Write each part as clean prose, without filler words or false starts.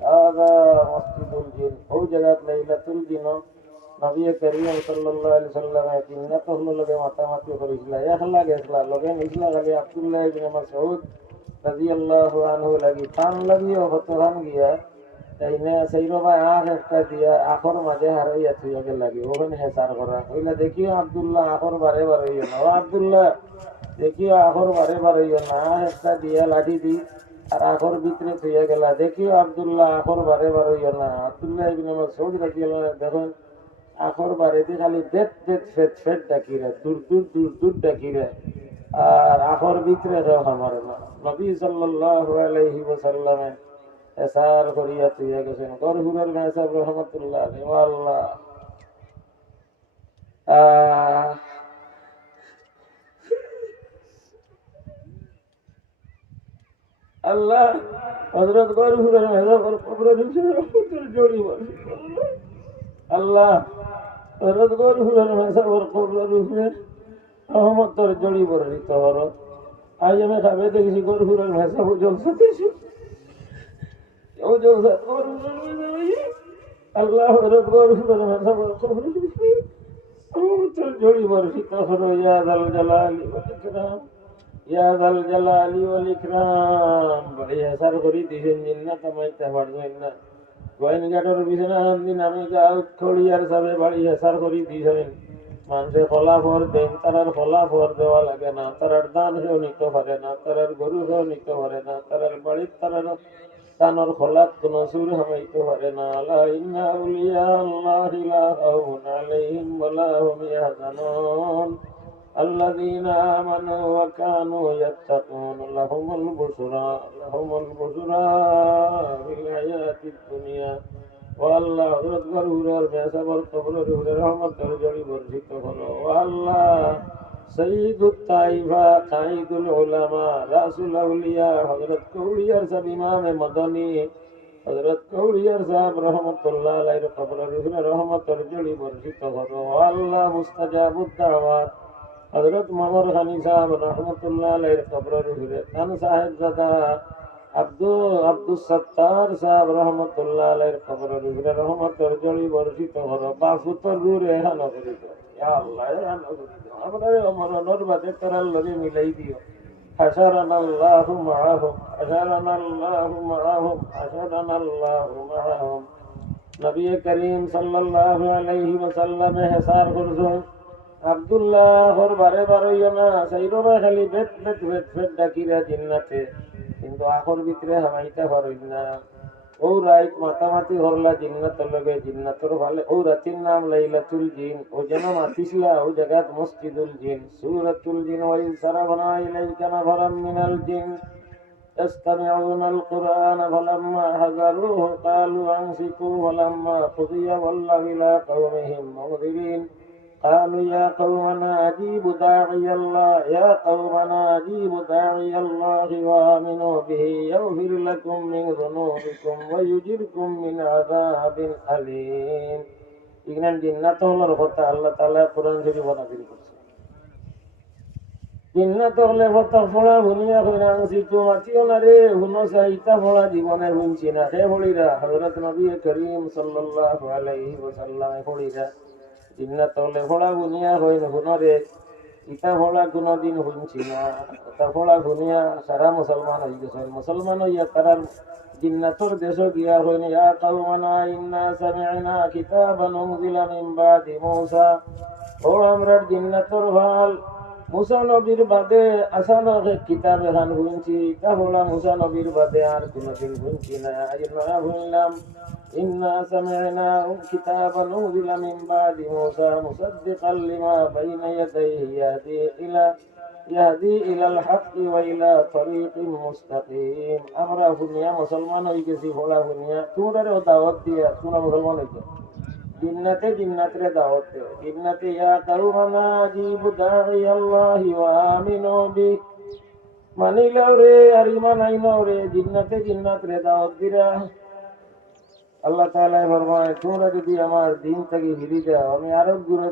هذا مسجد الجن او جگہ লাইলাতুল জিন নবী করিম সাল্লাল্লাহু আলাইহি সাল্লাম জিন্নাত হলো লগে মাতামাতি করেছিল একলা গেছলা লগে নিছলা লাগে আব্দুল্লাহ ইবনে মাসউদ রাদিয়াল্লাহু আনহু লাগি পান লাগিও হতরান গিয়া তাইনে সেইরো ভাই আখ একটা দিয়া আখর মাঝে হারাইয়া থুইয়াকে লাগে ওখানে হেসার করা ওইলা দেখিও আব্দুল্লাহ আখর বারে বারে ইয়ে না ও আব্দুল্লাহ দেখিও আখর বারে বারে ইয়ে না আখ একটা দিয়া লাঠি দি আর আখর ভিতরে থুইয়া গেলা দেখিও আব্দুল্লাহ আখর বারে বারে ইয়ে না আব্দুল্লাহ ইবনে মাসউদ রাদিয়াল্লাহু আনহু দেখুন আখর বারে দি খালি বেত বেত ফেট ফেট ডাকিরে দূর দূর দূর দূর ডাকিরে আর আখর ভিতরে যাও আমার না নবী সাল্লাল্লাহু আলাইহি ওয়াসাল্লামে এসার করিয়া তুইয়া গেছেন গরহুরের মেসাব রহমতুল্লাহ আলাইহি আল্লাহ আল্লাহ হযরত গরহুরের মেসাব কবরের ভিতরে রহমতের জড়ি বসে আল্লাহ হযরত গরহুরের মেসাব কবরের ভিতরে রহমতের জড়ি বর্ষিত হর আজ আমি খাবে দেখছি গরহুরের মেসাব জলসা দিয়েছি ও জলসা গরহুরের মেসাব আল্লাহ হযরত গরহুরের মেসাব কবরের ভিতরে রহমতের জড়ি বর্ষিত হর ইয়া যাল জালালি ওয়াল ইকরাম ইয়া যাল জালালি ওয়াল ইকরাম বড়ি হাসার করি দিছেন জিন্নাত আমাইতে পারবেন না গোয়েন গাটর বিছানা দিন আমি গাও খড়িয়ার সাবে বাড়ি হাসার করি দিছেন মানুষে ফলাফল দেন তারার ফলাফল দেওয়া লাগে না তারার দান সেও নিতে পারে না তারার গরু সেও নিতে পারে না তারার বাড়ির তারার তানোর খোলাত কোন সুর হামাইতে পারে না আলা ইন্না আউলিয়া আল্লাহি লা খাউফুন আলাইহিম ওয়া লা হুম ইয়াহজানুন আল্লাযীনা আমানু ওয়া কানু ইয়াত্তাকুন লাহুমুল বুশরা ফিল হায়াতিদ দুনিয়া ও আল্লাহ হযরত গরহুরের মেসাবর কবরের উপরে রহমতের জড়ি বর্ষিত হলো ও আল্লাহ সৈয়দুত তাইফা কাইদুল উলামা রাসূল আউলিয়া হযরত কৌলিয়ার সাহেব ইমামে মদনী হযরত কৌলিয়ার সাহেব রহমাতুল্লাহ আলাইহির কবরের উপরে রহমতের জড়ি বর্ষিত হলো ও আল্লাহ মুস্তাজাবুদ দাওয়াত হযরত মামর খানি সাহেব রহমাতুল্লাহ আলাইহির কবরের উপরে খান সাহেব জাদা আব্দুস সত্তার সাহেব রহমতুল্লাহ আলাইহির কবরের উপরে রহমতের জড়ি বর্ষিত হলো বাফুতর রুরে হানা করে দাও ইয়া আল্লাহ হানা করে দাও আমাদের মরণের বাদে তোরার লগে মিলাই দিও হাশারানাল্লাহু মাআহুম হাশারানাল্লাহু মাআহুম হাশারানাল্লাহু মাআহুম নবী করিম সাল্লাল্লাহু আলাইহি ওয়াসাল্লাম হেসার করছেন আব্দুল্লাহ ওর বারে বারে না সাইরবা খালি বেত বেত বেত বেত ডাকিরা জিন্নাতে কিন্তু আখর ভিতরে হামাইতে পারইন না ও রাইত মাতামাতি হরলা জিন্নাতর লগে জিন্নাতর ভালে ও রাতির নাম লাইলাতুল জিন ও যেন মাতিছিলা ও জায়গাত মসজিদুল জিন সূরাতুল জিন ওয়া ইসরাফনা ইলাইকা নাফারাম মিনাল জিন يستمعون القرآن فلما حضروه قالوا أنصتوا فلما قضي ولوا إلى قومهم منذرين قالوا يا قومنا أجيبوا داعي الله يا قومنا أجيبوا داعي الله وآمنوا به يغفر لكم من ذنوبكم ويجركم من عذاب أليم إذن جنة الله رفضت الله تعالى قرآن شريف ونازل করছে জিন্নাত হলে ফতা ফোড়া ভুনিয়া কইরা আনছিতো মাতিও না রে হুনো সাইতা ফোড়া জীবনে হুনছি না হে ফড়িরা হযরত নবী করিম সাল্লাল্লাহু আলাইহি ওয়াসাল্লাম ফড়িরা জিন্নাত হলে ফোড়া ভুনিয়া কইন হুনরে ইতা ফোড়া কোনদিন হুনছি না তা ফোড়া ভুনিয়া সারা মুসলমান হই গেছে মুসলমান হইয়া তারা জিন্নাতর দেশ গিয়া হইন ইয়া কাওমানা ইন্না সামি'না কিতাবান উনজিলা মিন বাদি মূসা ও আমরা জিন্নাতর ভাল মুসা নবীর বাদে আসানক কিতাব এখান শুনছি তাহলে মুসা নবীর বাদে আর কোনদিন শুনছি না আজ নয়া শুনলাম ইন্না সামি'না কিতাবান উনজিলা মিন বাদি মূসা মুসাদ্দিকাল লিমা বাইনা ইয়াদাইহি ইয়াহদি ইলাল হাক্কি ওয়া ইলা তরিকিম মুস্তাকিম আমরা শুনিয়া মুসলমান হই গেছি বলা শুনিয়া তোমরা দাওয়াত দিয়া তোমরা মুসলমান হইছো জিন্নাতে জিন্নাতরে দাওয়াত দে জিন্নাতে ইয়া কাউমানা আজিবু দাঈ আল্লাহি ওয়া আমিনু বি মানিলাও রে আর ঈমান আইনাও রে জিন্নাতে জিন্নাতরে দাওয়াত দিরা আল্লাহ তাআলা ফরমায় তোমরা যদি আমার দিন থেকে ফিরে যাও আমি আরো গুরু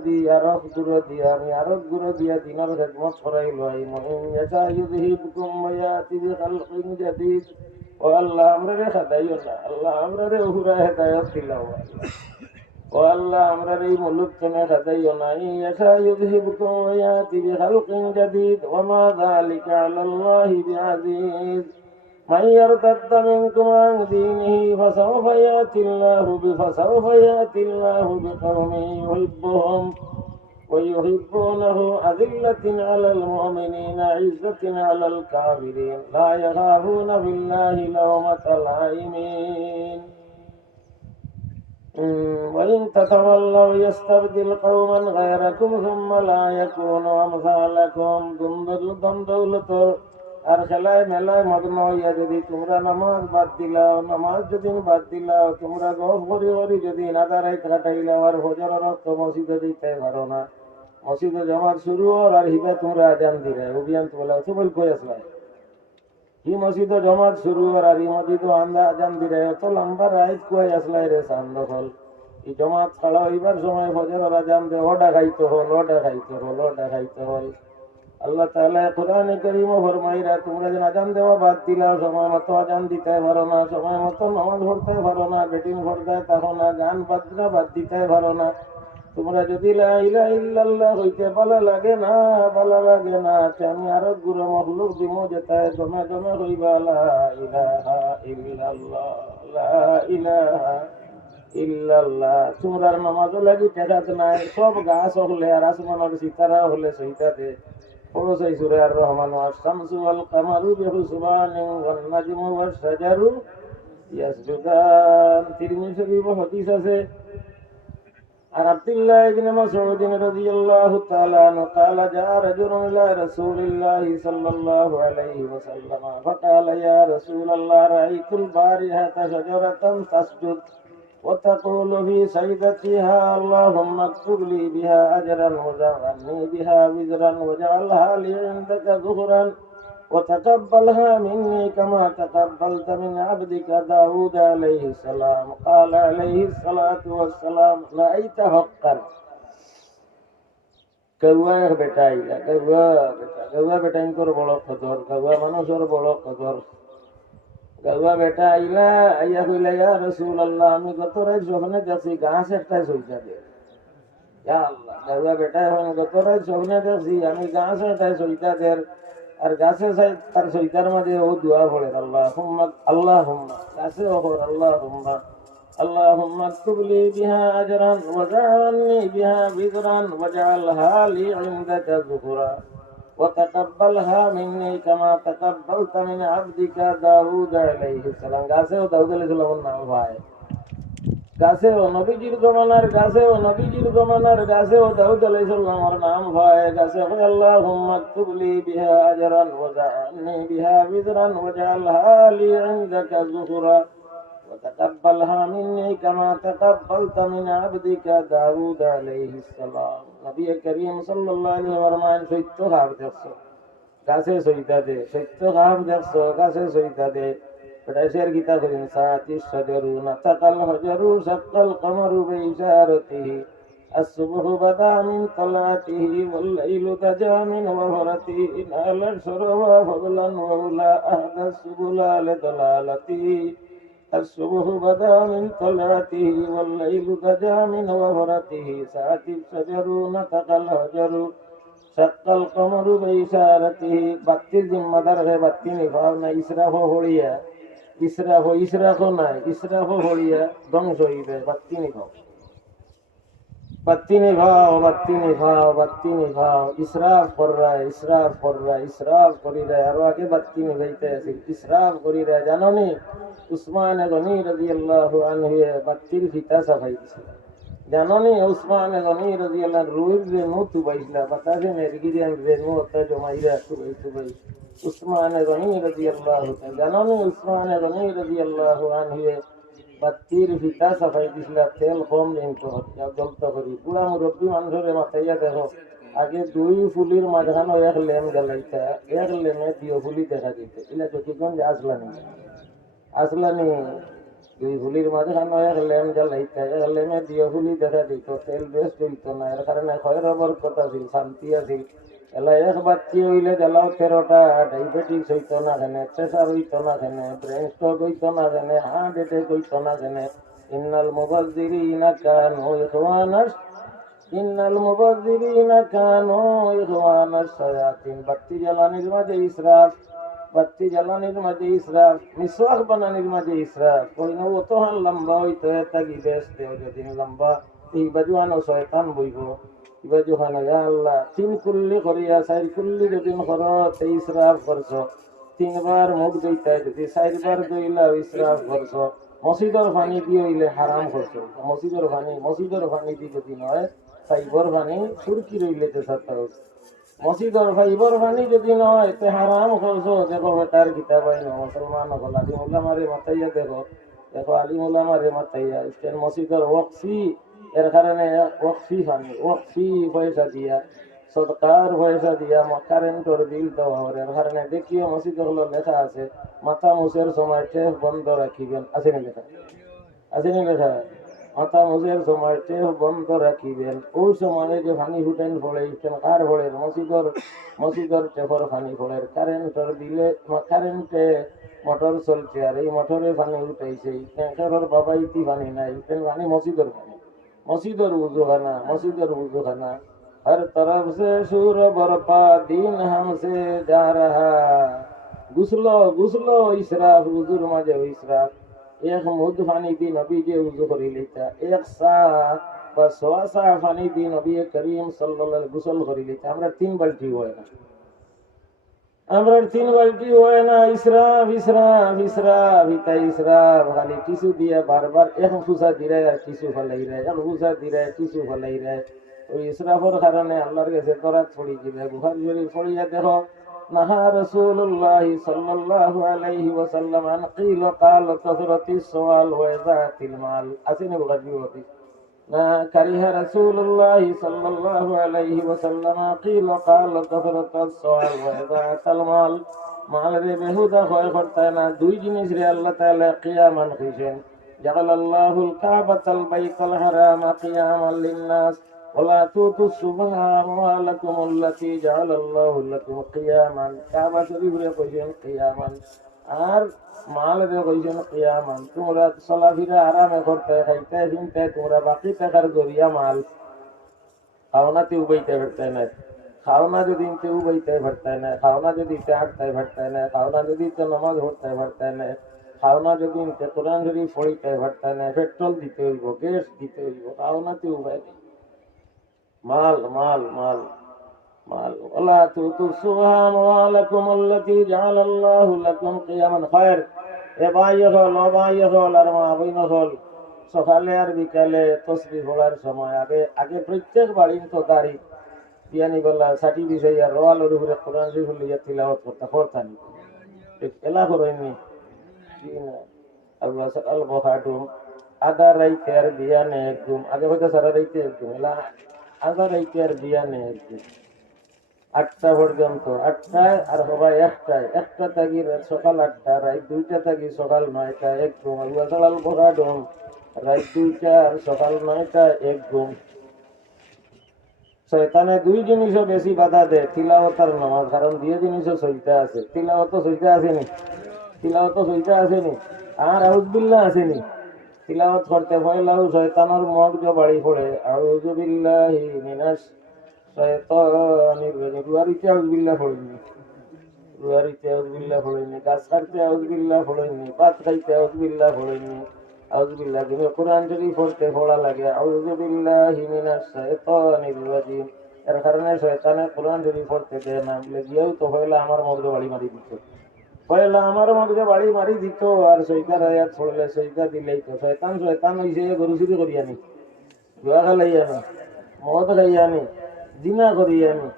আমি আরো গুরু দিয়া দিনের খিদমত করাই লই মুমিন ইয়াতা ইউযহিবকুম ওয়া ইয়াতি বিখালকিন জাদীদ ও আল্লাহ আমরা রে খাদাইও না, আল্লাহ আমরা রে উহুরা হেদায়ত দিলাও আল্লাহ। ও আল্লাহ আমরা এই মুলুক তুমি খাদাইও না, ইয়াশা ইউযহিবকুম ওয়া ইয়াতি বিখালকিন জাদীদ ওয়া মা যালিকা আলাল্লাহি বিআযীজ। من يرتد منكم عن دينه فسوف يأتي الله بقوم يحبهم ويحبونه أذلة على المؤمنين عزة على الكافرين لا يخافون بالله لومة لائمين وإن تتولوا يستبدل قوما غيركم ثم لا يكونوا أمثالكم দৌলতর আর খেলায় মেলায় মগ্ন হইয়া যদি তোমরা নামাজ বাদ দিলাও, নামাজ যদি বাদ দিলাও, তোমরা গফ করি করি যদি নাদারাই কাটাইলাও আর হজর রক্ত মসজিদে দিতে পারো না, মসজিদে জমাত শুরু আর হিবা তোমরা আজান দিলে অভিযান তোলা তো বল কই আসলাই ই মসজিদে জমাত শুরু আর ই মসজিদে আন্দা আজান দিলে অত লম্বা রাইত কই আসলাই রে চান্দ ফল এই জমাত ছাড়া হইবার সময় ফজর আজান দে ওটা খাইতে হল, ওটা খাইতে হল, ওটা খাইতে হল। আল্লাহ তাআলা কোরআনে কারীমে ফরমাইরা তোমরা যেন আজান দেওয়া বাদ দিলাও, সময় মতো আজান দিতে পারো না, সময় মতো নামাজ পড়তে পারো না, বেটিং পড়তে পারো না, গান বাজনা বাদ দিতে পারো না। তোমরা যদি লা ইলাহা ইল্লাল্লাহ হইতে ভালো লাগে না, ভালো লাগে না, আমি আরো গুরু মখলুক দিমো যেতায় জমে জমে হইবা লা ইলাহা ইল্লাল্লাহ, লা ইলাহা ইল্লাল্লাহ। তোমরার নামাজও লাগি টেকাত নাই, সব গাছ হলে আর আসমানের সিতারা হলে সইতাতে পড়ো সেই সূরা আর রহমান ওয়াশ-শামসু ওয়াল কামারু বিহুসবানিন ওয়ান নাজমু ওয়াশ-শাজারু ইয়াসজুদান। তিরমিজি শরীফে হাদিস আছে আর আব্দুল্লাহ ইবনে মাসউদ রাদিয়াল্লাহু তাআলা আনহু قال جاء رجل إلى رسول الله صلى الله عليه وسلم فقال يا رسول الله رأيت البارحة شجرة تسجد وتقول في سجدتها اللهم اكتب لي بها أجرا وزعني بها وزرا واجعلها لي عندك ظهرا وتقبلها مني كما تقبلت من عبدك داود عليه السلام قال عليه الصلاة والسلام رأيت حقا कौआ बेटा आइला, कौआ बेटा इनकर बड़ खतर, कौआ मानुषर बड़ खतर। कौआ बेटा आइला आइया कइला या রাসূলুল্লাহ আমি গত রাত স্বপ্নে দেখছি গাছ একটা সইতা দে। ইয়া আল্লাহ, কৌয়া বেটা এখন গত রাত স্বপ্নে দেখছি আমি গাছ একটা সইতা দে আর গাছে তার সইতার মাঝে ও দোয়া পড়ে আল্লাহুম্মা আল্লাহুম্মা গাছে ওর আল্লাহুম্মা اللهم اكتب لي بها أجرا وجعلني بها بذرا واجعلها لي عندك ذخرا وتقبلها مني كما تقبلت من عبدك داود عليه السلام। গাছেও দাউদ আলাইহিস সালামের নাম ভাই, গাছেও নবীজির জমানার, গাছেও নবীজির জমানার, গাছেও দাউদ আলাইহিস সালামের নাম ভাই। গাছে কয় আল্লাহুম্মা আকতুব লি বিহা আজরান ওয়াজআলনি বিহা বিযরান ওয়াজআলহা লি ইনদাকা যুখরা وتقبلها مني كما تقبلت من عبدك داود عليه السلام। নবী করিম সাল্লাল্লাহু আলাইহি ওয়াসাল্লাম সত্য খাব দেখছো গাছে সইতা দে, সত্য খাব দেখছো গাছে সইতা দে। ফরাসের গীতা করিম সাতি শাজারু নাতাকাল হাজারু সাকাল কমারু বিইশারাতিহি الصبح بدا من طلعته والليل تجا من وهرته نال الشروا فضلا ولا أهدى السبل لضلالته الصبح بدا من طلعته والليل تجا من وهرته ساعت الشجر نطق الحجر شق القمر بإشارته। বাতির জিম্মাদার হে বাতি নিভাও না, ইসরাফ হড়িয়া ইসরাফ নাই, ইসরাফ হড়িয়া ধ্বংস হইবে। বাতি নিভাও, বাতি নিভাও, বাতি নিভাও, বাতি নিভাও। ইসরাফ কররা, ইসরাফ কররা, ইসরাফ করি রে। আরো আগে বাতি নিভাইতে আছে, ইসরাফ করি রে। জাননি উসমান গনি রাদিয়াল্লাহু আনহু বাতির ফিতা সাফাই দিছিল। জাননি উসমান গনি রাদিয়াল্লাহু রুইর রে নু তুবাইলা, বাতাসে মেরগিরিয়ান রে নু তা জমাইরা তুবাই। উসমান গনি রাদিয়াল্লাহু তাআলা, জাননি উসমান গনি রাদিয়াল্লাহু আনহু বাতির ফিতা সাফাই দিছিল। তেল কম দিন তো জলতা করি পুরা মুরব্বী মানুষের মাথাইয়া দেখো আগে দুই ফুলির মাঝখানে এক লেম জ্বালাইতা, এক লেমে দিও ফুলি দেখা দিত। এগুলা চকিগঞ্জ আসলানি দুই ফুলির মাঝখানে এক লেম জ্বালাইতা, এক লেমে দিও ফুলি দেখা দিত। তেল বেশ চলত না, এর কারণে খয়ের বরকত আছিল, শান্তি আছিল। এলা এক বাচ্চি হইলে জ্বালাও 13টা, ডায়াবেটিস হইতো না কেনে, প্রেসার হইতো না কেনে, ব্রেন স্ট্রোক হইতো না কেনে, হার্ট অ্যাটাক হইতো না কেনে। ইন্নাল মুবাজ্জিরিনা কানু ইখওয়ানাস ইন্নাল মুবাজ্জিরিনা কানু ইখওয়ানাস শায়াতিন। বাতি জ্বালানির মাঝে ইসরাফ, বাতি জ্বালানির মাঝে ইসরাফ, মিসওয়াক বানানির মাঝে ইসরাফ। কইনো অত হান লম্বা হইতে থাকি বেসতে যদি লম্বা এই বাজু আনো শয়তান বইব, ইবা জোহানো ইয়া আল্লাহ 3 কুল্লি করিয়া 4 কুল্লি যদি করত ইসরাফ করছ, 3 বার মুখ ধুইতে যদি 4 বার ধুইলা ইসরাফ করছ। মসজিদের পানি দিয়ে হইলে হারাম করছ, মসজিদের পানি দিয়ে যদি নয় ফাইবর পানি সুরকি রইলে তো সাথে মসজিদের ফাইবর পানি যদি নয় তে হারাম করছ। দেখো বেটার কিতাব হয় না মুসলমান হল আলিমুল্লাহ মারে মাতাইয়া দেখো, দেখো আলিমুল্লাহ মারে মাতাইয়া ইস্টেন মসজিদের ওয়াকফি, এর কারণে ওয়াকফি পানি, ওয়াকফি পয়সা দিয়া, সদকার পয়সা দিয়া কারেন্টর বিল দেওয়া হয়। এর কারণে দেখিও মসজিদ হলো লেখা আছে মাথা মুছের সময় টেপ বন্ধ রাখিবেন, আসেনি লেখা, আসেনি লেখা, মাথা মুছের সময় টেপ বন্ধ রাখিবেন। ওই সময় যে পানি ফুটাইন পড়ে কার পড়ে মসজিদের টেপর পানি পড়ে, কারেন্টর বিলে কারেন্টে মোটর চলছে আর এই মোটরে পানি উঠাইছে, ট্যাঙ্কারের বাবা ইতি পানি নাই, পানি মসজিদের পানি, मस्जिदर वजू खाना, मस्जिदर वजू खाना। हर तरफ से शूर बरपा दिन हमसे जा रहा, गुसलो गुसलो इसराफ वजूर माजे इसराफ। एक मुद फानी दी नबी जे वजू करी लेता, एक सा बस सा फानी दी नबी करीम सल्लल्लाहु अलैहि गुसल करी लेता। हमरा 3 बाल्टी হয় না, আমরা 3 বালতি হয় না, ইসরাফ ইসরাফ ইসরাফ ইতা ইসরাফ। খালি টিস্যু দিয়ে বারবার এক ফুসা দিলে আর টিস্যু ফেলাই রে, এক ফুসা দিলে টিস্যু ফেলাই রে। ওই ইসরাফের কারণে আল্লাহর কাছে দরাত পড়ি যাবে। বুখারী শরীফ পড়িয়া দেখো, নাহা রাসূলুল্লাহ সাল্লাল্লাহু আলাইহি ওয়াসাল্লাম আন কিল কাল কাসরাতিস সওয়াল ওয়া যাতিল মাল। আসেনি বুখারী শরীফ না কারিহা রাসূলুল্লাহ সাল্লাল্লাহু আলাইহি ওয়াসাল্লাম কিল কাল কাসরাতাস সওয়াল ওয়া যাতাল মাল। মালের বেহুদা হয় করতে না, 2 জিনিস রে আল্লাহ তাআলা কিয়ামান কইছেন, জাআলাল্লাহুল কাবাতাল বাইতাল হারাম কিয়ামান লিন-নাস ওয়ালা তুতুস সুবহা আমওয়ালাকুমুল্লাতী জাআলাল্লাহু লাকুম কিয়ামান। কাবা শরীফ রে কইছেন কিয়ামান, আর মাল রে কইছেন কিয়ামান। তোমরা চলাফেরা আরামে করতে খাইতে চিনতে তোমরা বাকি টাকার জরিয়া মাল খাওনাতে উবাইতে পারতে না, খাওনা যদি উবাইতে পারতে না, খাওনা যদি হাঁটতে পারতে না, খাওনা যদি নামাজ পড়তে পারতে না, খাওনা যদি কোরআন শরীফ পড়িতে পারতে না, পেট্রোল দিতে হইব, গ্যাস দিতে হইব, খাওনাতে উবাই মাল মাল মাল মাল। ওয়ালা তুতুস সুবহা আমওয়ালাকুমুল্লাতী জাআলাল্লাহু লাকুম কিয়ামান। খায়র এ ভাই হল, ও ভাই হল, আর মা বইন হল, সকালে আর বিকালে তসবিহ পড়ার সময় আগে আগে প্রত্যেক বাড়ির তো তারিখ বিয়ানি বেলা ষাটি বিষয় আর রোয়ালের উপরে কোরআন শরীফ লইয়া তিলাওয়াত করতে পড়তানি এলা করেননি আল্লাহ সকাল বহাডুম আধা রাইতে আর বিয়ানে একদম আগে হয়তো সারা রাইতে একদম এলা আধা রাইতে আর বিয়ানে একদম 8টা পর্যন্ত, 8টায় আর সবাই 1টায়, 1টা থাকি সকাল 8টা, রাত 2টা থাকি সকাল 9টা এক ঘুম। আল্লাহ সকাল বহাডুম রাত 2টা আর সকাল 9টা এক ঘুম। শয়তানে 2 জিনিসও বেশি বাধা দেয়, তিলাওয়াত আর নামাজ। কারণ 2 জিনিসও সইতে আছে, তিলাওয়াত সইতে আসেনি, তিলাওয়াত সইতে আসেনি, আর আউযুবিল্লাহ আসেনি। তিলাওয়াত করতে পয়লাও শয়তানের মগজ বাড়ি পড়ে, আউযু বিল্লাহি মিনাশ শয়তানির রাজিম। রুয়ারিতে আউযুবিল্লাহ পড়েনি, রুয়ারিতে আউযুবিল্লাহ পড়েনি, গাছ কাটতে আউযুবিল্লাহ পড়েনি, পাত খাইতে আউযুবিল্লাহ পড়েনি, আউযুবিল্লাহ। কিন্তু কোরআন শরীফ পড়তে পড়া লাগে আউযু বিল্লাহি মিনাশ শাইতানির রাজিম। এর কারণে শয়তানে কোরআন শরীফ পড়তে দেয় না, বলে গিয়েও তো পয়লা আমার মগজে বাড়ি মারি দিত, পয়লা আমার মগজে বাড়ি মারি দিত। আর সৈতার আয়াত পড়লে সৈতা দিলেই তো শয়তান শয়তান হইছে গরু চুরি করিয়ানি, জুয়া খেলাইয়ানি, মদ খাইয়ানি, জিনা করিয়ানি।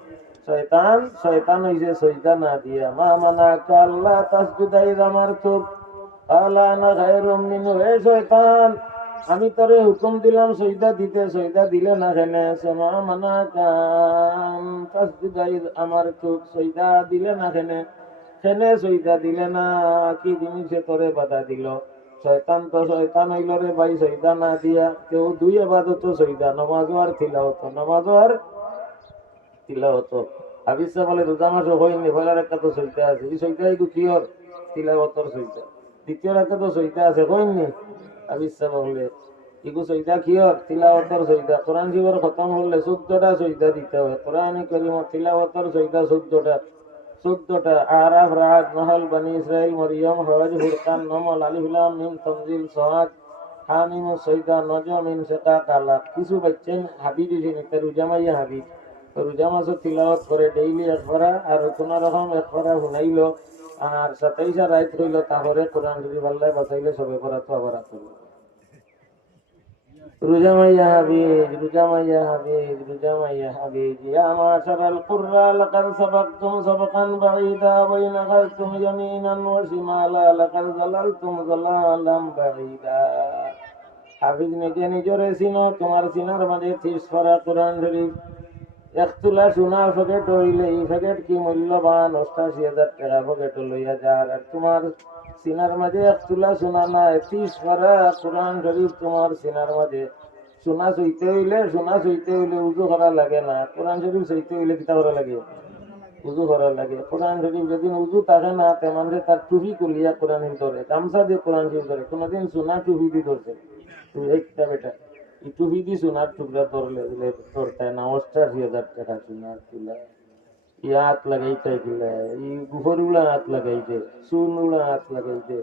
শয়তান শয়তান হইছে সৈতা না দিয়া। মা মানাকা আল্লাহ তাসজুদা ইযা আমারতুক ক্বালা আনা খায়রুম মিনহু। হে শয়তান, আমি তোরে হুকুম দিলাম সজদা দিতে, সজদা দিলে না কেনে? মা মানাকা তাসজুদা ইযা আমারতুক, সজদা দিলে না কেনে? কেনে সজদা দিলে না? কি জিনিসে তোরে বাধা দিল? শয়তান তো শয়তান হইল রে ভাই, সজদা না দিয়া কেউ 2 ইবাদত সজদা, নামাজ আর তিলাওয়াত, নামাজ আর তিলাওয়াত। হাবিসা বলে রোজা মাসে হয়নি, পয়লা রেখা তো সইতে আছে, এই সইতে এগু কিয়র তিলাওয়াতর সইতা, দ্বিতীয় রেখা তো সইতে আছে হয়নি, হাবিসা বলে ইগু সইতা কিয়র তিলাওয়াতর সইতা। কোরআন জীবন খতম হলে 14টা সইতা দিতে হয়। কোরআন করিম তিলাওয়াতর সইতা 14টা আরাফ, রাদ, নহল, বনি ইসরাইল, মরিয়ম, হজ, ফুরকান, নমল, আলিফ লাম মিম, তানজিল, সাদ, হামিম, সইদা, নজম, ইনশিকাক, আলাক। কিছু বাচ্চেন হাবিব জিনিতে রুজামাইয়া হাবিব রোজা মাসে তিলাওয়াত করে ডেইলি একবারা, আর কোন রকম একবারা শুনাইল, আর 27 রাত হইল তাহলে কোরআন শরীফ আল্লাহ বাঁচাইলে সবে পড়া তো আবার আসল রোজা মাইয়া হাবিজ, রোজা মাইয়া হাবিজ, রোজা মাইয়া হাবিজ। ইয়া মাশারাল কুররা লাকাদ সাবাকতুম সাবকান বাঈদা ওয়া ইন আখাযতুম ইয়ামিনান ওয়া শিমালা লাকাদ যালালতুম যালালাম বাঈদা। হাফিজ নিজে নিজরে চিনো, তোমার চিনার মাঝে 30 পারা কোরআন শরীফ। একতুলা সোনার পকেট হইলে এই পকেট কি মূল্যবান, 88,000 টাকা পকেট লইয়া যার। আর তোমার সিনার মাঝে একতুলা সোনা নাই, 30 পারা কোরআন শরীফ তোমার সিনার মাঝে। সোনা চইতে হইলে উজু করা লাগে না, কোরআন শরীফ চইতে হইলে কিতা করা লাগে, উজু করা লাগে। কোরআন শরীফ যেদিন উজু থাকে না তেমন তার টুপি কুলিয়া কোরআন শরীফ ধরে, গামছা দিয়ে কোরআন শরীফ ধরে, কোনোদিন সোনা টুপি দিয়ে ধরছে একটা বেটা একটু বিধি সোনার টুকরা ধরলে ধরতে না, 88,000 টাকা সোনার তুলা। ই হাত লাগাইতে দিলে, ই গুফরুলা হাত লাগাইতে, সুনুলা হাত লাগাইতে।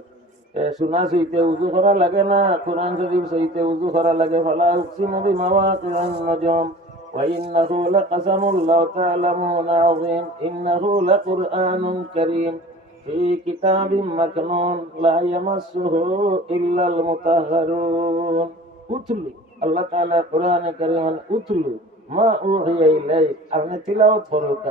সোনা সইতে উজু করা লাগে না, কোরআন শরীফ সইতে উজু করা লাগে। ফালা উকসিমু বিমাওয়াকি'ন নজম ওয়া ইন্নাহু লাকাসামুন লাউ তা'লামুনা আযীম ইন্নাহু লাকুরআনুন কারীম ফি কিতাবিম মাকনুন লা ইয়ামাসসুহু ইল্লাল মুতাহহারুন। উতলু, আল্লাহ তাআলা কোরআনে কারীম উতলু মা উহিয়া ইলাইক, আপনি তিলাওয়াত করুক।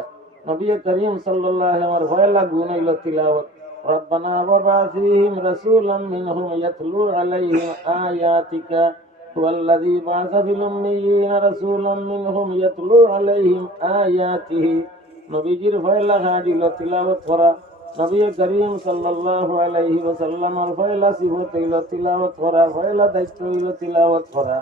নবী করিম সাল্লাল্লাহু আলাইহি ওয়াসাল্লাম পয়লা গুণ হইল তিলাওয়াত। রব্বানা ওয়া বা'থিহিম রাসূলাম মিনহুম ইয়াতলু আলাইহিম আয়াতিকা ওয়াল্লাযী বা'থা ফিল উম্মিয়্যিনা রাসূলাম মিনহুম ইয়াতলু আলাইহিম আয়াতিহি। নবীজির পয়লা কাজ হইল তিলাওয়াত করা। নবী করিম সাল্লাল্লাহু আলাইহি ওয়াসাল্লামের পয়লা সিফত হইল তিলাওয়াত করা, পয়লা দায়িত্ব হইল তিলাওয়াত করা।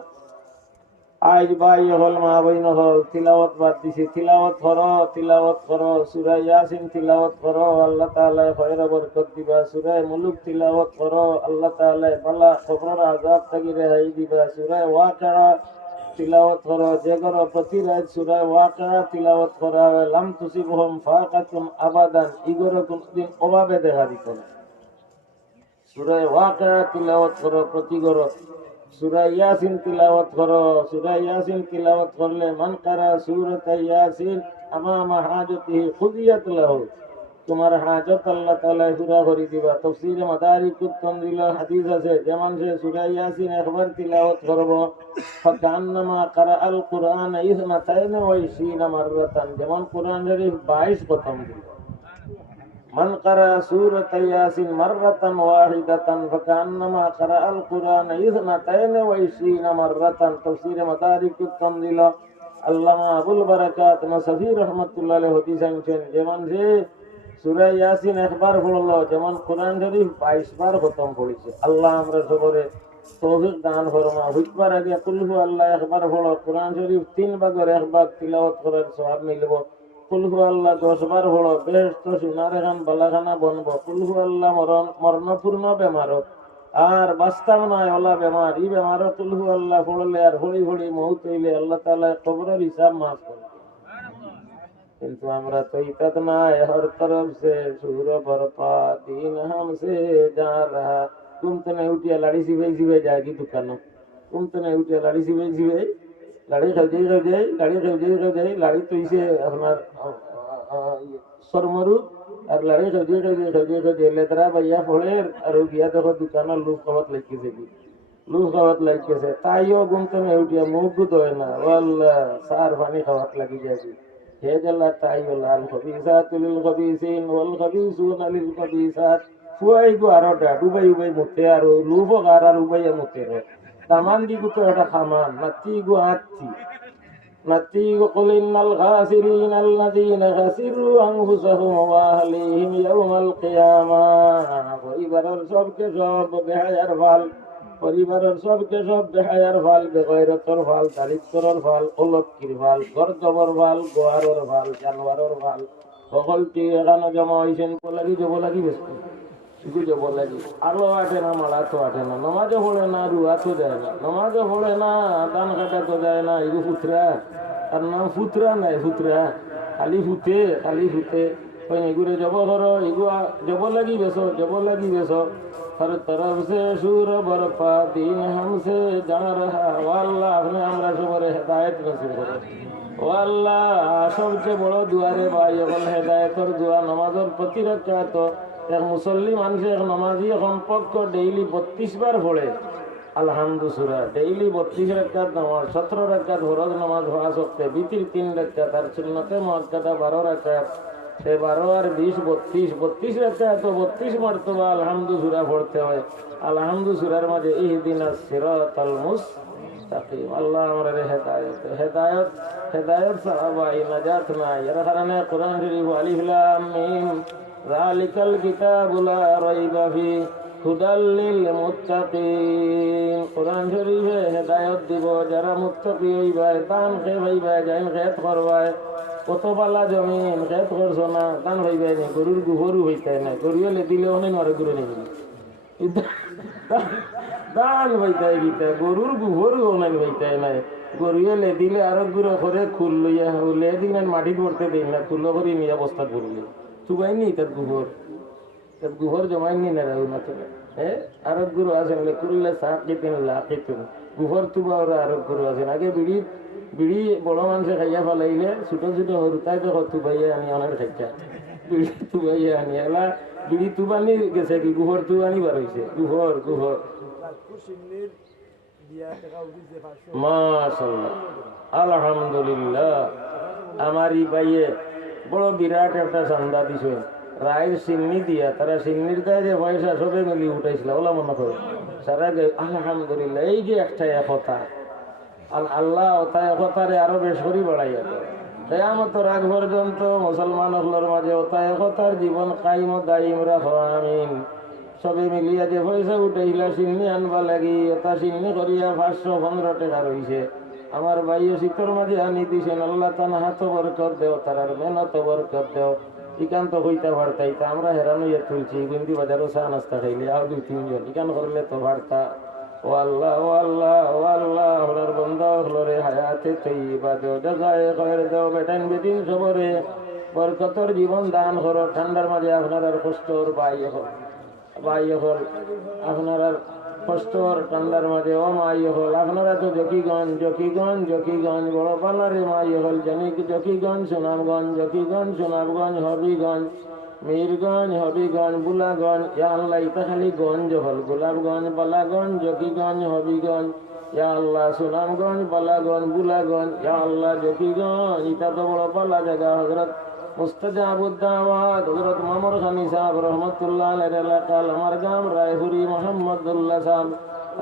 আজ ভাই হল, মা বইন হল, তিলাওয়াত বাদ দিছে। তিলাওয়াত করো সূরা ইয়াসিন তিলাওয়াত করো, আল্লাহ তাআলা খয়র বরকত দিবা। সূরা মুলুক তিলাওয়াত করো, আল্লাহ তাআলা বালা কবরের আযাব থেকে রেহাই দিবা। সূরা ওয়াকিয়া তিলাওয়াত করো, যে করো প্রতি রাত সূরা ওয়াকিয়া তিলাওয়াত করা হয়। লাম তুসিবহুম ফাকাতুন আবাদান, ইগর কোনদিন অভাবে দেখা দিত না। সূরা ওয়াকিয়া তিলাওয়াত করো প্রতি ঘর। সূরা ইয়াসিন তিলাওয়াত করো, সূরা ইয়াসিন তিলাওয়াত করলে মান কারা সূরাত ইয়াসিন আমামা হাজাতিহি খুদিয়াত লাহু, তোমার হাজত আল্লাহ তাআলা পুরা করে দিবা। তাফসীরে মাদারিকুত তানজিল হাদিস আছে, যেমন সে সূরা ইয়াসিন একবার তিলাওয়াত করব ফাকান্নামা কারা আল কুরআন ইসনাতাইন ওয়া ইশরিনা মাররাতান, যেমন কোরআন শরীফ 22 খতম দিল। মান কারা সূরাত ইয়াসিন মাররাতান ওয়াহিদাতান ফাকান্নামা কারা আল কুরআন ইসনাতাইন ওয়া ইশরিনা মাররাতান। তাফসীরে মাদারিকুত তানজিল আল্লামা আবুল বারাকাত নাসফি রাহমাতুল্লাহ আলাইহি হাদিস আনছেন, যেমন সে সূরা ইয়াসিন একবার পড়লো, যেমন কোরআন শরীফ 22 বার খতম পড়েছে। আল্লাহ আমরা সবরে তৌফিক দান ফরমা। হুজবার আগে কুল হু আল্লাহ একবার পড়ো, কোরআন শরীফ 3 ভাগের 1 ভাগ তিলাওয়াত করার সওয়াব মিলব। কুল হু আল্লাহ 10 বার পড়ো, বেহেশত সোনার এখন বালাখানা বনব। কুল হু আল্লাহ মরণপূর্ণ বেমার আর বাস্তব নয় ওলা বেমার, এই বেমার কুল হু আল্লাহ পড়লে আর হড়ি হড়ি মউত হইলে আল্লাহ তাআলা কবরের হিসাব মাফ করে। কিন্তু আমরা তো ইতাত নাই, হর তরফ সে সুর বরপা দিন হামসে যা রহা। কুমতে নাই উঠিয়া লাড়ি সিবাই যাগি দোকানো, কুমতে নাই উঠিয়া লাড়ি সিবাই লাড়ি খাই যাই লাড়ি তৈছে আপনার সরমরু, আর লাড়ি খাই লেতরা বাইয়া ফোড়ে আর গিয়া দেখো দোকানের লুক খাওয়াত লাগতেছে, লুক খাওয়াত লাগতেছে। তাইও কুমতে নাই উঠিয়া মুখ ধোয় না, ওয়াল্লাহ সার পানি খাওয়াত লাগি যাবি। হে জাল্লা তাই বলা আল খবিসাতু লিল খবিসিন ওয়াল খবিসুনা লিল খবিসাত। ফুয়াই গো আরোটা ডুবাই মুতে আর লুফ আর উবাই মুতে রে তামান দি গো তো এটা খামান নাতি গো আত্তি নাতি গো কুল ইন্নাল খাসিরিন আল্লাযীনা খাসিরু আনফুসাহুম ওয়া আহলিহিম ইয়াওমাল কিয়ামাহ। এবারে সবকে সব বেহায়ার ভাল পরিবারের সবকে সব দেখায়ার ভাল, বেগৈরতর ভাল, দারিদ্রর ভাল, অলক্ষীর ভাল, গর্দবর ভাল, গোয়ারর ভাল, জানোয়ারর ভাল, সকলটি এখানে জমা হয়েছেন বলাগি যাব লাগি ব্যস্ত শুধু যাব লাগি। আলো আটে না, মালা তো আটে না, নমাজও পড়ে না, রুয়া তো যায় না, নমাজও পড়ে না, দান কাটা তো যায় না, এগু ফুতরা আর নাম ফুতরা নাই, ফুতরা খালি ফুতে, খালি ফুতে। এগুলো জব করো, এগুয়া জব লাগি বেসো, জব লাগি বেসো। हर तरफ से शूर बरपा दीन हमसे जा रहा। ও আল্লাহ, আপনি আমরা সবার হেদায়েত নসিব করুন। ও আল্লাহ, সবচেয়ে বড় দুয়ারে ভাই এখন হেদায়েতর দোয়া, নামাজের প্রতি রাকাত এক মুসল্লি মানুষ, এক নামাজি কমপক্ষ ডেইলি 32 বার পড়ে আলহামদু সূরা, ডেইলি 32 রাকাত নামাজ, 17 রাকাত ফরজ নামাজ হওয়া সত্ত্বে বিতির 3 রাকাত আর সুন্নতে মুআক্কাদা 12 রাকাত। 12 আর 20 32 রাকাত, 32 মর্তবা আলহামদু সূরা পড়তে হয়। আলহামদু সূরার মাঝে ইহদিনাস সিরাতাল মুস্তাকিম। আল্লাহ আমাদের হেদায়েত হেদায়েত হেদায়েত সাহাবাই নাজাত নাই। এর কারণে কোরআন শরীফ আলিফ লাম মিম যালিকাল কিতাবু লা রাইবা ফি হুদাল লিল মুত্তাকিন। কোরআন শরীফে হেদায়েত দিব যারা মুত্তাকি হইবা, দান খেয়ে হইবা, জাইন খেত করবায়। কত পালা জমিন খেত করছো না, দান হইবাই না, গরুর গোবরও হইতে না, গরু হলে দিলে অনেক নরে গরু নেই, দান হইতে গীতা, গরুর গোবরও অনেক হইতে নাই, গরু হলে দিলে আরো গুঁড়ো করে খুল লইয়া হলে দিন মাটি পড়তে দিন না, খুলো করে নিয়ে বস্তা করলে চুবাইনি তার গোবর জমাইনি না রাহু না চলে। হ্যাঁ, আরব গুরু আছেন করলে সাপ কেতেন লাখিতেন গোবর তুবা ওরা আরব গুরু আছেন। আগে বিড়ি বড় মানুষে খাইয়া ফেলাইলে ছোট ছোট হরুতাই দেখো তুবাইয়া আনি অনেক খাইয়া, বিড়ি তুবাইয়া আনি এলা বিড়ি তুবানি গেছে কি গোবর তুবানি বার হয়েছে, গোবর মাশাআল্লাহ আলহামদুলিল্লাহ। আমার ই ভাইয়ে বড় বিরাট একটা চান্দা দিছে রায়ের সিন্নি দিয়া, তারা সিন্নির দায় যে পয়সা সবে মিলি উঠাইছিল ওলা মনে করে সারা। আলহামদুলিল্লাহ, এই যে একটা একতা আল্লাহ ওটা একতারে আরো বেশ করি বাড়াইয়া দেয়। কিয়ামতের আগ পর্যন্ত মুসলমান হলোর মাঝে ওটা একতার জীবন কায়েম দায়ম রাখো আমিন। সবে মিলিয়া যে পয়সা উঠাইলা সিন্নি আনবা লাগি, ওটা সিন্নি করিয়া 515 টাকা রয়েছে। আমার ভাইও শীতর মাঝে আনি দিছেন, আল্লাহ তানা হাত বরকত দেও, তার মেহনত বরকত দেও। ইকান তো হইতা ভারতাইতা আমরা হেরান হইয়া তুলছি, বিন্দি বাজারও চা নাস্তা খাইলে আর 2-3 জন ইকান করলে তো ভারতা। ও আল্লাহ, ও আল্লাহ, ও আল্লাহ, আপনার বন্ধা হলরে হায়াতে তৈবা দেও, জাযায়ে খৈর দেও, বেটান বেদিন সবরে বরকতর জীবন দান করো। ঠান্ডার মাঝে আপনার আর কষ্টর বাই হল, আপনার আর কষ্টর ঠান্ডার মাঝে ও মাই হল। আপনারা তো জকিগঞ্জ বড় পালারে মাই হল, জকিগঞ্জ, সুনামগঞ্জ, হবিগঞ্জ, মিরগঞ্জ, হবিগঞ্জ, বুলাগঞ্জ। ইয়া আল্লাহ, ইটা খালি গঞ্জ হল, গোলাপগঞ্জ, বালাগঞ্জ, জকিগঞ্জ, হবিগঞ্জ। ইয়া আল্লাহ, সুনামগঞ্জ, বালাগঞ্জ, বুলাগঞ্জ। ইয়া আল্লাহ, জকিগঞ্জ, ইটা তো বড় পালা জায়গা। হযরত মুস্তাজাবুদ্দাওয়াত হযরত মামুর খানি সাহেব রহমতুল্লাহ আলাইহির এলাকা, আমার গ্রাম রায়পুরি, মোহাম্মদুল্লাহ সাহেব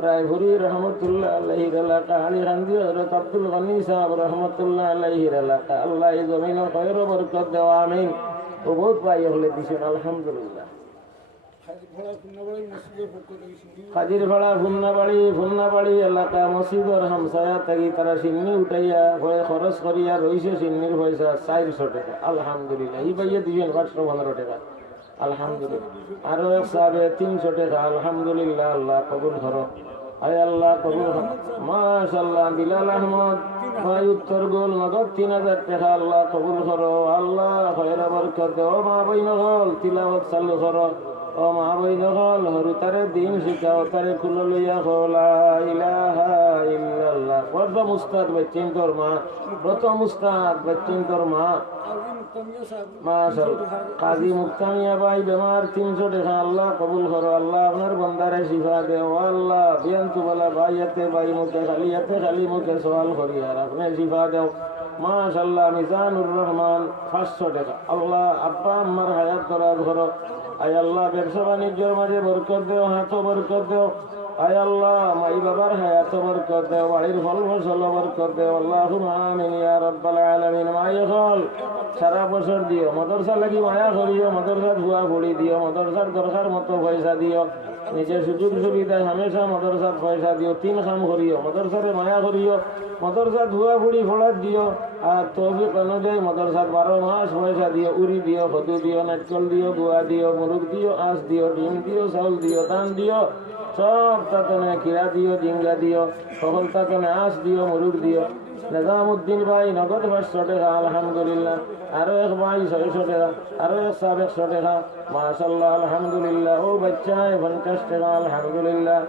রায়পুরি রহমতুল্লাহ আলাইহির এলাকা, আলীখান্দি হযরত আব্দুল গনি সাহেব রহমতুল্লাহ আলাইহির এলাকা। আল্লাহ এই জমিনের খৈর বরকত দেও আমিন। ও বহুত পাই হলে দিছেন আলহামদুলিল্লাহ। হাজিরপাড়া ফুন্নাবাড়ি এলাকা মসজিদর হামসায়া থাকি তারা সিন্নি উঠাইয়া খরচ করিয়া রয়েছে সিন্নির পয়সা 400 টাকা আলহামদুলিল্লাহ। এই পাইয়া দিবেন 515 টাকা আলহামদুলিল্লাহ। আরো এক সাহেব 300 টাকা আলহামদুলিল্লাহ। আল্লাহ কবুল করো, আয় আল্লাহ কবুল করো। মাশাআল্লাহ। বিলাল আহমদ ভাই উত্তর গোল নগদ 3000 টাকা আল্লাহ কবুল করো। আল্লাহ খয়র বরকত দেও। মা বইন হল তিলাওয়াত চালু করো। ও মা বইন হল হরুতারে দিন শিখাও, তারে খুলে লইয়া লা ইলাহা ইল্লাল্লাহ। প্রথম উস্তাদ বাচ্চিন তোর মা, প্রথম উস্তাদ বাচ্চিন তোর মা। মাশাআল্লাহ। কাজী মুক্তামিয়া ভাই বেমার 300 টাকা আল্লাহ কবুল করো। আল্লাহ আপনার বন্দারে শিফা দেও। আল্লাহ বিয়ান্তু বলা ভাইয়াতে ভাই মুখে খালি মুখে সওয়াল করি আর আপনি শিফা দেও। মাশাআল্লাহ। মিজানুর রহমান 500 টাকা আল্লাহ আব্বা আম্মার হায়াত দরাজ করো। আয় আল্লাহ ব্যবসা বাণিজ্যের মাঝে বরকত দেও, হাতও বরকত দেও। আয় আল্লাহ মাই বাবার হায়াত বরকত দেও, বাড়ির ফল ফসল বরকত দেও, আল্লাহুম্মা আমিন ইয়া রাব্বাল আলামিন। মাই হল সারা বছর দিও, মাদ্রাসা লাগি মায়া করিও, মাদ্রাসার ভুয়া ভরি দিও, মাদ্রাসার দরকার মতো পয়সা দিও, নিজের সুযোগ সুবিধায় হামেশা মাদ্রাসার পয়সা দিও, তিন কাম করিও, মাদ্রাসারে মায়া করিও, মাদ্রাসা ধুয়া ভুড়ি ফোড়াত দিও, আর তৌফিক অনুযায়ী মাদ্রাসার 12 মাস পয়সা দিও, উড়ি দিও, কদু দিও, নাটকল দিও, গুয়া দিও, মুরগ দিও, আঁশ দিও, ডিম দিও, চাউল দিও, ধান দিও, সব তাতনে কিরা দিও, জিঙ্গা দিও, সকল তাতনে আঁশ দিও, মুরগ দিও। নিজামুদ্দিন ভাই নগদ 500 টাকা আলহামদুলিল্লাহ, আরো এক ভাই 600 টাকা, আরো এক সাহেব 100 টাকা, মাশাআল্লাহ আলহামদুলিল্লাহ। ও বাচ্চায় 50 টাকা আলহামদুলিল্লাহ।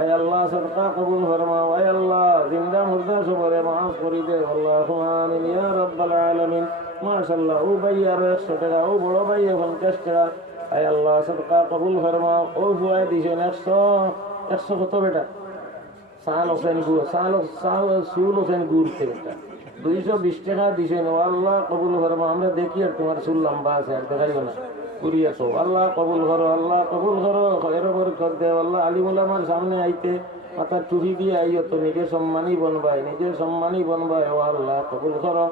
আয় আল্লাহ সদকা কবুল ফরমাও, আয় আল্লাহ জিন্দা মুর্দা সবরে মাফ করে দে, আল্লাহুম্মা আমিন ইয়া রাব্বাল আলামিন। মাশাআল্লাহ ও ভাই আরো 100 টাকা, ও বড় ভাই 50 টাকা, আয় আল্লাহ সদকা কবুল ফরমাও। ও ভুয়াই দিছেন 100 কত বেটা সাল হোসেন গুড়, সুল হোসেন গুড় থেকে 220 টাকা দিছেন, ও আল্লাহ কবুল ফরমাও। আমরা দেখি আর তোমার চুল লম্বা আছে আর দেখাইব না, পুরিয়া তো আল্লাহ কবুল করো, আল্লাহ কবুল করো, খয়ের বরকত দেও। আল্লাহ আলিম উলামার সামনে আইতে মাথার টুপি দিয়ে আইও তো নিজের সম্মানই বনবাই, নিজের সম্মানই বনবাই। ও আল্লাহ কবুল করো,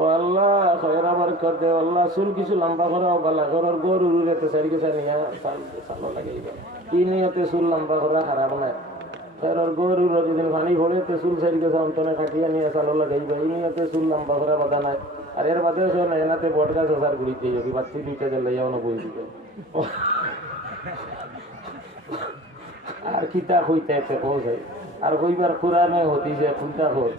ও আল্লাহ খয়ের বরকত দেও। আল্লাহ চুল কিছু লম্বা করো, বালা ঘরের গরু উড়েতে চারিকে নিয়ে চালো লাগাইবা, কি নিয়তে চুল লম্বা করা খারাপ নাই। খয়ের গরুর যেদিন পানি ভরে তো চুল চারিকে অন্তনে কাটিয়ে নিয়ে চালো লাগাইবা, এই নিয়তে চুল লম্বা করা বাধা নাই। আর এর বাদেও শোন এনাতে বট গাছ আসার ঘুরিতে যাবি, বাচ্চি 2টা জ্বালাই যাও না বই দিবে আর কিতা হইতে এতে কৌশাই আর কইবার কোরআনে হতিছে খুঁটা খোর।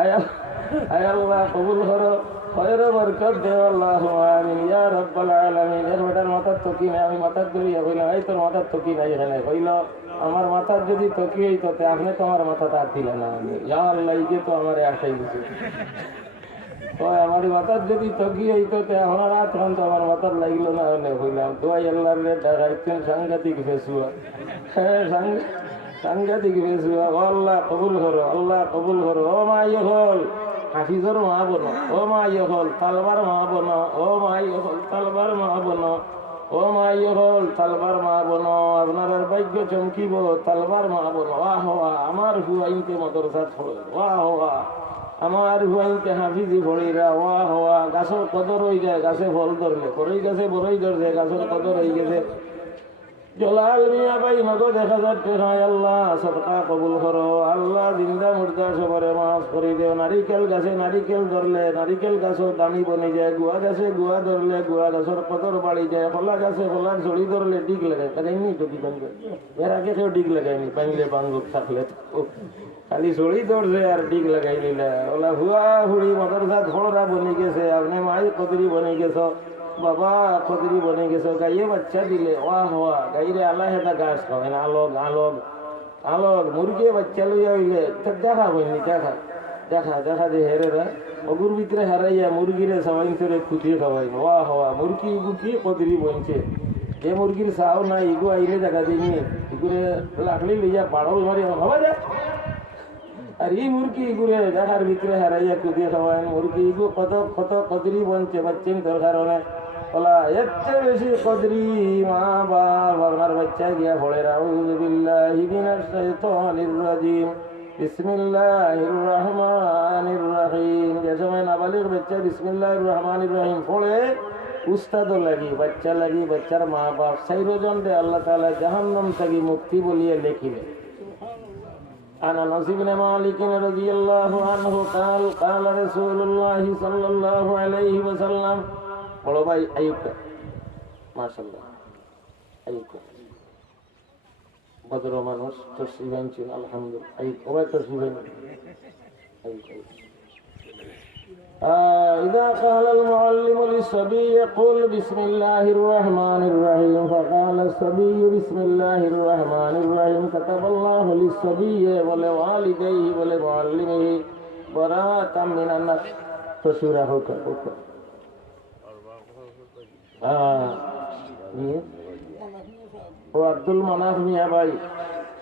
আয় আল্লাহ কবুল করো, খয়ের বরকত দেও, আল্লাহুম্মা আমিন ইয়া রাব্বাল আলামিন। এর বেটার মাথার তকি নাই, আমি মাথার ধরিয়া কইলাম এই তোর মাথার তকি নাই এখানে, কইল আমার মাথার যদি তকি হইতো আপনি তো আমার মাথাটা আর দিলেন না, আমি ইয়া আল্লাহ ইকে তো আমার আশাই দিছে, আমার মাথার যদি তকি হইতো আমার রাত খান তো আমার মাথার লাগলো না, হইলাম দোয়াই আল্লাহর ডাকাইতেন সাংঘাতিক ফেসুয়া, হ্যাঁ সাংঘাতিক ফেসুয়া। ও আল্লাহ কবুল করো, আল্লাহ কবুল করো। ও মা হল হাফিজর মা বোন, ও মা হল তালবার মা বোন, ও মা হল তালবার মা বোন, ও মা হল তালবার মা বোন, আপনার ভাগ্য চমকিব তালবার মা বোন। ওয়া হওয়া আমার হুয়াইতে মাদ্রাসা ছড়ে, ওয়া হওয়া আমার হুয়াইতে হাফিজি ভরিরা, ওয়া হওয়া গাছের কদর হয়ে যায়, গাছে ফল ধরলে বড়ই গাছে বড়ই ধরছে, গাছের কদর হয়ে গেছে। জলাল মিয়া ভাই নগদ 1000 টাকা, আল্লাহ সদকা কবুল করো, আল্লাহ জিন্দা মুর্দা সবরে মাফ করে দেও। নারিকেল গাছে নারিকেল ধরলে নারিকেল গাছও দামি বনে যায়, গুয়া গাছে গুয়া ধরলে গুয়া গাছের কদর বাড়ি যায়, কলা গাছে কলার ছড়ি ধরলে ডিগ লাগায়, লাগাইনি তো কি বানবে, এর আগে কেউ ডিগ লাগায়নি, পাইলে বাঙ্গুক থাকলে খালি ছড়ি ধরছে আর ডিগ লাগাই নিলে। ওলা হুয়া হুড়ি মাদ্রাসা ঘোড়া বনে গেছে, আপনি মাই কদরি বনে গেছ, বাবা কদরি বনে গেছো, গাইয়ে বাচ্চা দিলে, ওয়া হওয়া গাইরে আল্লাহ হেতা গাছ খাওয়ায়, আলোক আলোক আলোক মুরগি বাচ্চা লইয়া হইলে দেখা হয়নি, দেখা দেখা দেখা যে হেরেরা অগুর ভিতরে হারাইয়া মুরগিরে সবাই ধরে খুঁটিয়ে খাওয়াই, ওয়া হওয়া মুরগি গুটি কদরি বনছে, যে মুরগির চাও নাই ইগু আইলে দেখা দিইনি, ইগুরে লাকড়ি লইয়া পাড়ল মারি হওয়া যায়। আর এই মুরগি ইগুরে দেখার ভিতরে হারাইয়া খুঁটিয়ে খাওয়ায়, মুরগি ইগু কত কত কদরি বনছে, বাচ্চেন দরকার হয় বলা এর চেয়ে বেশি কদরি মা বাপ আপনার বাচ্চা গিয়া পড়ে। আউযু বিল্লাহি মিনাশ শাইতানির রাজিম, বিসমিল্লাহির রহমানির রহিম। যে সময় নাবালিগ বাচ্চা বিসমিল্লাহির রহমানির রহিম পড়ে, উস্তাদও লাগি বাচ্চা লাগি বাচ্চার মা বাপ 4 জন রে আল্লাহ তাআলা জাহান্নাম থেকে মুক্তি বলিয়ে লেখিলেন। عن انس بن مالك رضي الله عنه قال قال رسول الله صلى الله عليه وسلم। বড় ভাই আইয়ুব মাশাআল্লাহ, আইয়ুব ভদ্র মানুষ, তসবিহান ছিল আলহামদুলিল্লাহ। আইয়ুব ওরা তসবিহান إذا قال المعلم للصبي يقول بسم الله الرحمن الرحيم، فقال الصبي بسم الله الرحمن الرحيم، كتب الله للصبي ولوالديه ولمعلمه براءة من النار। تشورا হোকা ও আব্দুল মানাফ মিয়া ভাই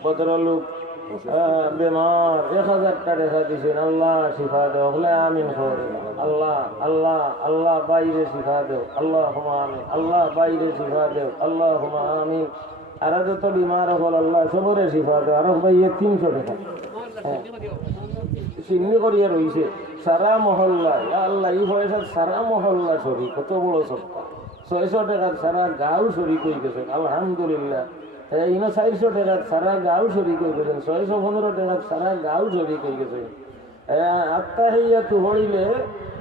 ভদ্রলোক, বেমার 1000 টাকা দিছেন, আল্লাহ শিফা দেও, বলে আমিন করে। আল্লাহ আল্লাহ আল্লাহ বাইরে শিফা দেও, আল্লাহুম্মা আমিন, আল্লাহ বাইরে শিফা দেও, আল্লাহুম্মা আমিন। আর যত বিমার হল আল্লাহ সবরে শিফা দেয়। আরো ভাইয়ে 300 টাকা চিহ্নি করিয়া রয়েছে সারা মহল্লা। আল্লাহ এই বয়সের সারা মহল্লা সরি কত বড় সপ্তাহ। 600 টাকার সারা গাঁও শরিক হয়ে গেছেন আলহামদুলিল্লাহ। ইনো 400 টাকার সারা গাঁও শরিক হয়ে গেছেন, 615 টাকার সারা গাঁও শরিক হয়ে গেছে। আত্মাহিয়াতু পড়িলে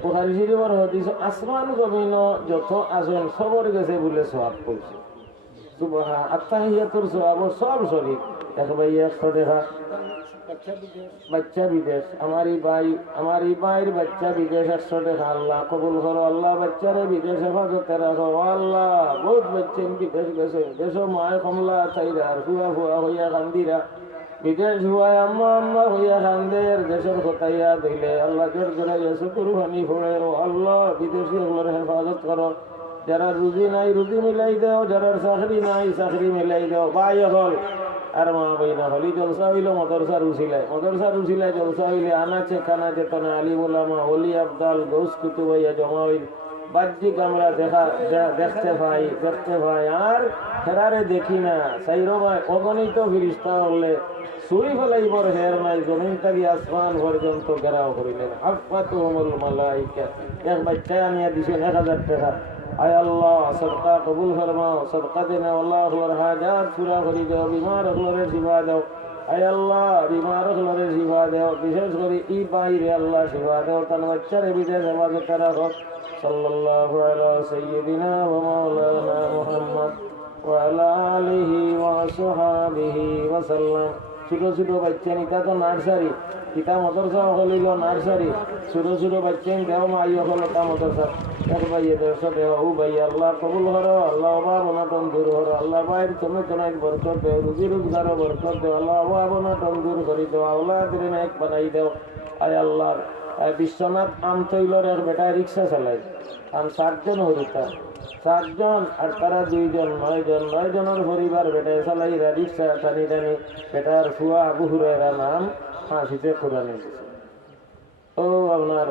বুখারী শরীফের হাদিস আসমান জমিন যত আছেন সবর গেছে বলে সওয়াব করছে। সুবহান আত্মাহিয়াতুর সওয়াব সব শরিক। এক ভাই 100 টাকা বাচ্চা বিদেশ, আমার এই ভাইয়ের বাচ্চা বিদেশ 100 টাকা। আল্লাহ কবুল করো, আল্লাহ বাচ্চারে বিদেশ হেফাজতে রাখো। আল্লাহ বহুত বাচ্চা বিদেশ গেছে, দেশ মায় কমলা চাইরা আর ফুয়া ফুয়া হইয়া কান্দিরা বিদেশ হুয়ায় আম্মা আম্মা হইয়া কান্দের দেশের কোথাইয়া দিলে আল্লাহ জোর জোরে গেছে কুরবানি ফোড়ে। আল্লাহ বিদেশি হলোর হেফাজত করো, যারা রুজি নাই রুজি মিলাই দাও, যারা চাকরি নাই চাকরি মিলাই দাও। ভাই হল আর মা বইনা হলি জলসা হইল মদরসার উচিলায় জলসা হইলে আনাচে কানাচে তনে আলিমুলামা হলি আবদাল গৌস কুতুবাইয়া জমা হইল বাহ্যিক আমরা দেখতে পাই আর ফেরারে দেখি না। সাইরো ভাই অগণিত ফিরিস্তা হলে সুই ফেলাইবর হের নাই জমিন থাকি আসমান পর্যন্ত ঘেরাও করিলেন। আফাতুহুমুল মালাইকা। এক বাচ্চায় আনিয়া দিছেন 1000 টাকা। আয় আল্লাহ সদকা কবুল ফরমাও, সদকা দেনা আল্লাহ হলোর হাজাত পুরা করি দাও, বিমার হলোরে শিফা দাও। আয় আল্লাহ বিমার হলোরে শিফা দাও, বিশেষ করে ই বাইরে আল্লাহ শিফা দাও, তার বাচ্চারে বিদেশ হেফাজতে রাখো। সাল্লাল্লাহু আলা সাইয়্যিদিনা ওয়া মাওলানা মুহাম্মদ ওয়া আলা আলিহি ওয়া সাহবিহি ওয়া সাল্লাম। ছোট ছোট বাচ্চা নিতা তো নার্সারি, পিতা মদরসা হলিল নার্সারি, ছোট ছোট বাচ্চা দেও মাই হল তা মদরসা। এক ভাইয়ে 150 দেও, ও ভাই আল্লাহ কবুল করো, আল্লাহ অভাব অনাটন দূর করো, আল্লাহ বাইর তুমি তোমায় বরকত দেও, রুজি রোজগার বরকত দেও, আল্লাহ অভাব অনাটন দূর করি দেও, আওলাদের নেক বানাই দেও। আয় আল্লাহ বিশ্বনাথ আমতৈলর এক বেটা রিক্সা চালায়, আর 7 জন হরিতা, 7 জন আর তারা 2 জন 9 জন, 9 জনের পরিবার বেটায় চালাইরা রিক্সা টানি টানি বেটার ফুয়া আবু হুরায়রা নাম হাফিজে কোরআনে দিয়েছে। ও আপনার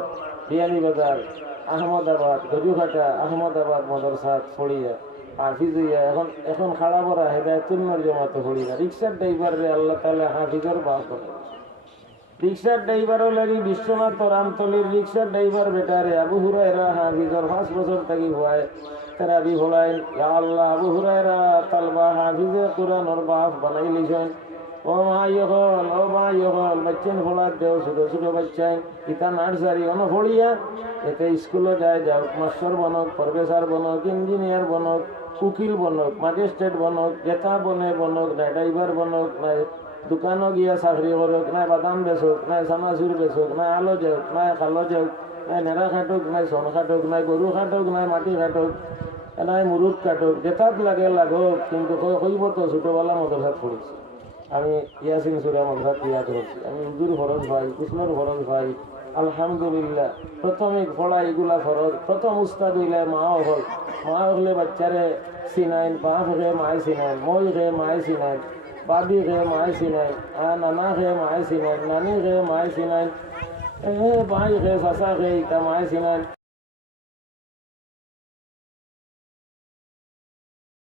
বিয়ানীবাজার আহমদাবাদ গজুঘাটা আহমদাবাদ মদরসাত পড়িয়া হাফিজ হইয়া এখন খাড়া পড়া হেদায়তুল্লাহর জমাতে পড়িয়া রিক্সার ড্রাইভারে আল্লাহ তাআলা হাফিজের বাপ করে। রিক্সার ড্রাইভারও লাগি বিশ্বনাথ রামতলির রিক্সার ড্রাইভার বেটারে আবু হুরায়রা হাফিজর 5 বছর থাকি হওয়ায় তারা বি ভোলাইন ইয়া আল্লাহ আবু হুরায়রা তালবা হাফিজে কোরআনের বাপ বানাই লিছেন। ও ভাই হল বাচ্চান ফোলার দেও, ছোট ছোট বাচ্চাই ইতা নার্সারি অন ফড়িয়া এতে স্কুলে যায়, যাও মাস্টার বনক, প্রফেসর বনক, ইঞ্জিনিয়ার বনক, উকিল বনক, ম্যাজিস্ট্রেট বনক, জেতা বনক, না ড্রাইভার বনক, না দোকানও গিয়া চাকরি করুক, না বাদাম বেচুক, না চানাচুর বেচুক, না আলো যাওক, না খালো যাওক, নাই নেড়া খাটুক, নাই চন খাটুক, নাই গরু খাটুক, নাই মাটি খাটুক, নাই মুরুদ কাটুক, যেটাত লাগে লাগক, কিন্তু কইব তো ছোটবেলা মদরসাত পড়েছি আমি, ইয়াসিন সূরা মদরসাত ইয়াদ করছি আমি, হুজুর ফরজ ভাই, কৃষ্ণর ফরজ ভাই আলহামদুলিল্লাহ। প্রাথমিক পড়া এগুলা ফরজ। প্রথম উস্তাদ হইলে মা হলে বাচ্চারে চিনাইন, বাপ হে মায় চিনাইন, মই হে মায় চিনাইন, বাবি হে মায় চিনাইন, নানা হে মায় চিনাইন, নানি হে মায় চিনাইন, ভাই হে চাচা হে ইটা মায় চিনাইন।